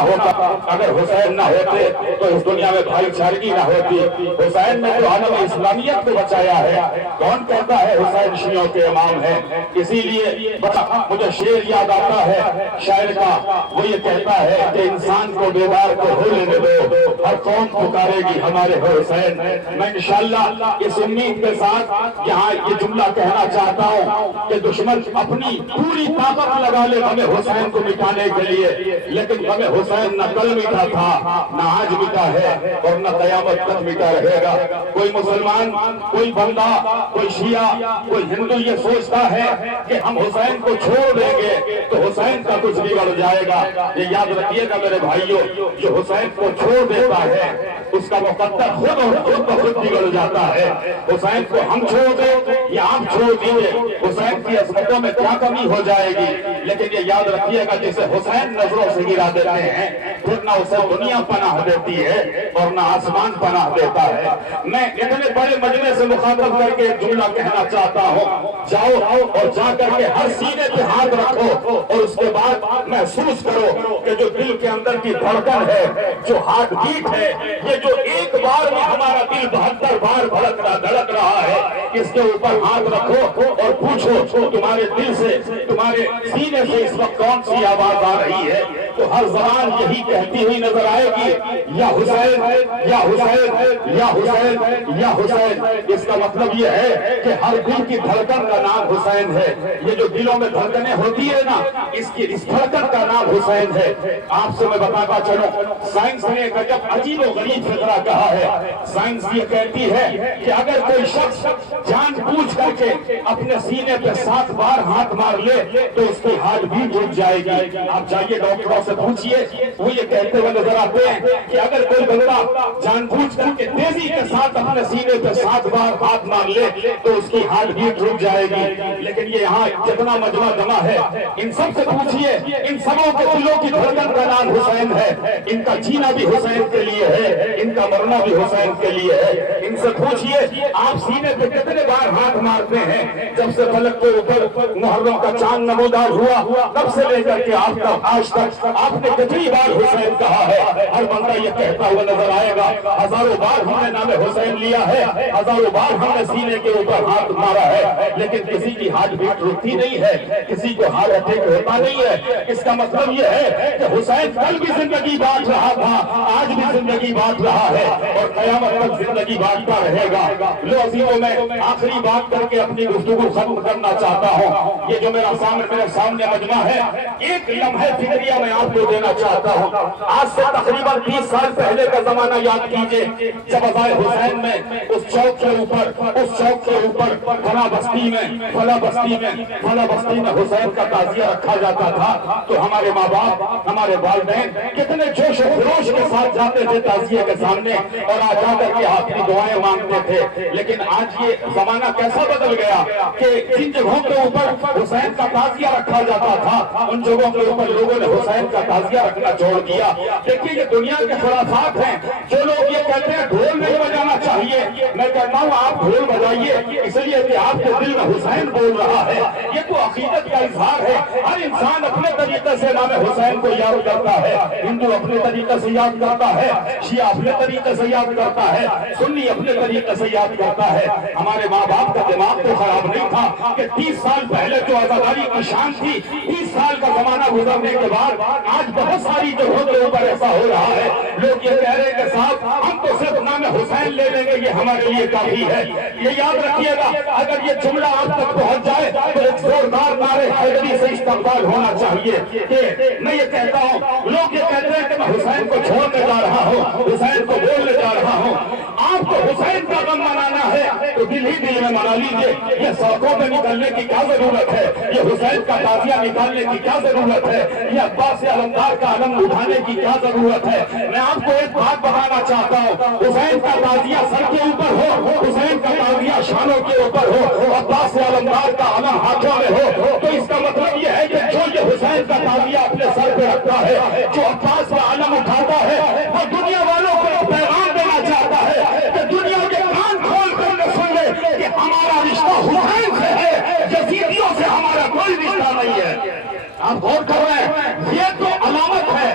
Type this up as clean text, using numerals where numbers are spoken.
ہوتا اگر حسین نہ ہوتے تو اس دنیا میں بھائی چارگی نہ ہوتی۔ حسین نے جو عالم اسلامیت کو بچایا ہے، کون کہتا ہے حسین شیعوں کے امام ہے؟ اسی لیے مجھے شعر یاد آتا ہے شاعر کا، وہ یہ کہتا ہے کہ انسان کو بیدار کو ہو لینے دو، ہر قوم پکارے گی ہمارے حسین۔ میں انشاءاللہ اس امید کے ساتھ یہاں یہ جملہ کہنا چاہتا ہوں کہ دشمن اپنی پوری طاقت لگا لے غم حسین کو مٹانے کے لیے، لیکن غم حسین نہ کل مٹا تھا، نہ آج مٹا ہے، اور نہ قیامت تک مٹا رہے گا۔ کوئی مسلمان، کوئی بندہ، کوئی شیعہ، کوئی ہندو یہ سوچتا ہے کہ ہم حسین کو چھوڑ دیں گے تو حسین کا کچھ بگڑ جائے گا۔ یہ یاد رکھیے گا میرے بھائیوں، جو حسین کو چھوڑ دیتا ہے اس کا مقدر خود اور خود بخود بگڑ جاتا ہے۔ حسین کو ہم چھوڑ دیں یا آپ چھوڑ دیجیے، حسین کی عظمتوں میں کیا کمی ہو جائے گی؟ لیکن یہ یاد رکھیے گا جسے حسین نظروں سے گرا دیتے ہیں پھر نہ اسے دنیا پناہ دیتی ہے اور نہ آسمان پناہ دیتا ہے۔ میں اتنے بڑے مجمع سے مخاطب کر کے ایک جملہ کہنا چاہتا ہوں، جاؤ اور جا کر کے ہر سینے پہ ہاتھ رکھو اور اس کے بعد محسوس کرو کہ جو دل کے اندر کی دھڑکن ہے، جو ہارٹ بیٹ ہے، یہ جو ایک بار میں ہمارا دل 72 بار دھڑک رہا ہے، اس کے اوپر ہاتھ رکھو اور پوچھو تمہارے دل سے، تمہارے سینے سے اس وقت کون سی آواز آ رہی ہے؟ تو ہر زبان یہی کہتی ہوئی نظر آئے گی، یا حسین یا حسین یا حسین یا حسین۔ اس کا مطلب یہ ہے کہ ہر دل کی دھڑکن کا نام حسین ہے۔ یہ جو دلوں میں دھڑکنیں ہوتی ہے نا، اس دھڑکن کا نام حسین ہے۔ آپ سے میں بتاتا چلوں، سائنس نے ایک عجیب و غریب فقرہ کہا ہے۔ سائنس یہ کہتی ہے کہ اگر کوئی شخص جان بوجھ کر کے اپنے سینے پہ 7 بار ہاتھ مار لے تو اس کی ہارٹ بیٹ رک جائے گی۔ آپ جائیے ڈاکٹروں سے پوچھئے، وہ یہ کہتے ہوئے نظر آتے ہیں کہ اگر کوئی بندہ جان بوجھ کر کے تیزی کے ساتھ اپنے سینے پہ 7 بار ہاتھ مار لے تو اس کی ہارٹ بیٹ رک جائے گی۔ لیکن یہ یہاں جتنا مجمع جمع ہے، ان سب سے پوچھئے، ان سبوں کے دلوں کی دھڑکن کا نام حسین ہے۔ ان کا جینا بھی حسین کے لیے ہے، ان کا مرنا بھی حسین کے لیے ہے۔ ان سے پوچھئے آپ سینے پہ کتنے بار ہاتھ مارتے ہیں؟ جب سے فلک کے اوپر محرم کا چاند نمودار ہوا تب سے لے کر کے آج تک آپ نے کتنی بار حسین کہا ہے؟ ہر بندہ یہ کہتا ہوا نظر آئے گا، ہزاروں بار ہم نے نام حسین لیا ہے، ہزاروں بار ہم نے سینے کے اوپر ہاتھ مارا ہے، لیکن کسی کی ہارٹ بیٹ رکتی نہیں ہے، کسی کو ہارٹ اٹیک ہوتا نہیں ہے۔ اس کا مطلب یہ ہے کہ حسین کل بھی زندگی بانٹ رہا تھا، آج بھی زندگی بانٹ رہا ہے اور قیامت تک زندگی بانٹتا رہے گا۔ لو عزیزوں، میں آخری بات کر کے اپنی گفتگو ختم کرنا چاہتا ہوں۔ یہ جو میرے سامنے مجمع ہے، ایک لمحہ فکریہ میں آپ کو دینا چاہتا ہوں۔ آج سے تقریباً 30 سال پہلے کا زمانہ یاد کیجئے، جب ازائے حسین میں اس چوک کے اوپر فلاں بستی میں حسین کا تعزیہ رکھا جاتا تھا تو ہمارے ماں باپ، ہمارے والدین کتنے جوش و خروش کے ساتھ جاتے تھے تعزیے کے سامنے اور آ جا کر کے اپنی دعائیں مانگتے تھے۔ لیکن آج یہ زمانہ کیسا بدل گیا کہ جن جگہوں کے اوپر حسین کا تعزیہ رکھا جاتا تھا ان جگہوں کے اوپر لوگوں نے حسین کا تعزیہ رکھنا چھوڑ دیا۔ دیکھیے یہ دنیا کے خرافات ہیں۔ جو لوگ یہ کہتے ہیں ڈھول نہیں بجانا چاہیے، میں کہتا ہوں آپ ڈھول بجائیے اس لیے کہ آپ کے دل میں حسین بول رہا ہے۔ یہ تو عقیدت کا اظہار ہے۔ ہر انسان اپنے طریقے سے نام حسین کو یاد کرتا ہے۔ ہندو اپنے طریقے سے یاد کرتا ہے، شیعہ اپنے طریقے سے یاد کرتا ہے، سنی اپنے طریقے سے یاد کرتا ہے۔ ہمارے ماں باپ کا دماغ تو خراب نہیں تھا کہ 30 سال پہلے جو آزاداری کی شان تھی، 30 سال کا زمانہ گزرنے کے بعد آج بہت ساری جگہوں کے اوپر ایسا ہو رہا ہے۔ لوگ یہ کہہ رہے ہیں کہ صاحب ہم تو صرف نام حسین لے لیں گے، یہ ہمارے لیے کافی ہے۔ یہ یاد رکھیے گا، اگر یہ جملہ آپ تک پہنچ جائے تو ایک زوردار نعرے حیدری سے استقبال ہونا چاہیے کہ میں یہ کہتا ہوں، لوگ یہ کہتے ہیں کہ میں حسین کو چھوڑنے جا رہا ہوں، حسین کو بولنے جا رہا ہوں۔ آپ کو حسین کا غم منانا ہے تو دل ہی دل میں منا لیجیے۔ یہ سڑکوں پہ نکلنے کی کیا ضرورت ہے؟ یہ حسین کا تعزیہ نکالنے کی کیا ضرورت ہے؟ یہ عباس علمدار کا علم اٹھانے کی کیا ضرورت ہے؟ میں آپ کو ایک بات بتانا چاہتا ہوں، حسین کا تعزیہ سر کے اوپر ہو، حسین کا تعزیہ شانوں کے اوپر ہو، عباس علمدار کا علم ہاتھوں میں ہو، تو اس کا مطلب یہ ہے کہ جو یہ حسین کا تعزیہ اپنے سر پہ رکھتا ہے، جو عباس کا علم اٹھاتا ہے، وہ دنیا والوں کو ایک پیغام دینا چاہتا ہے کہ دنیا کے کان کھول کر سن لے کہ ہمارا رشتہ حسین سے ہے، یزیدیوں سے ہمارا کوئی رشتہ نہیں ہے۔ آپ غور کر رہے ہیں، یہ تو علامت ہے،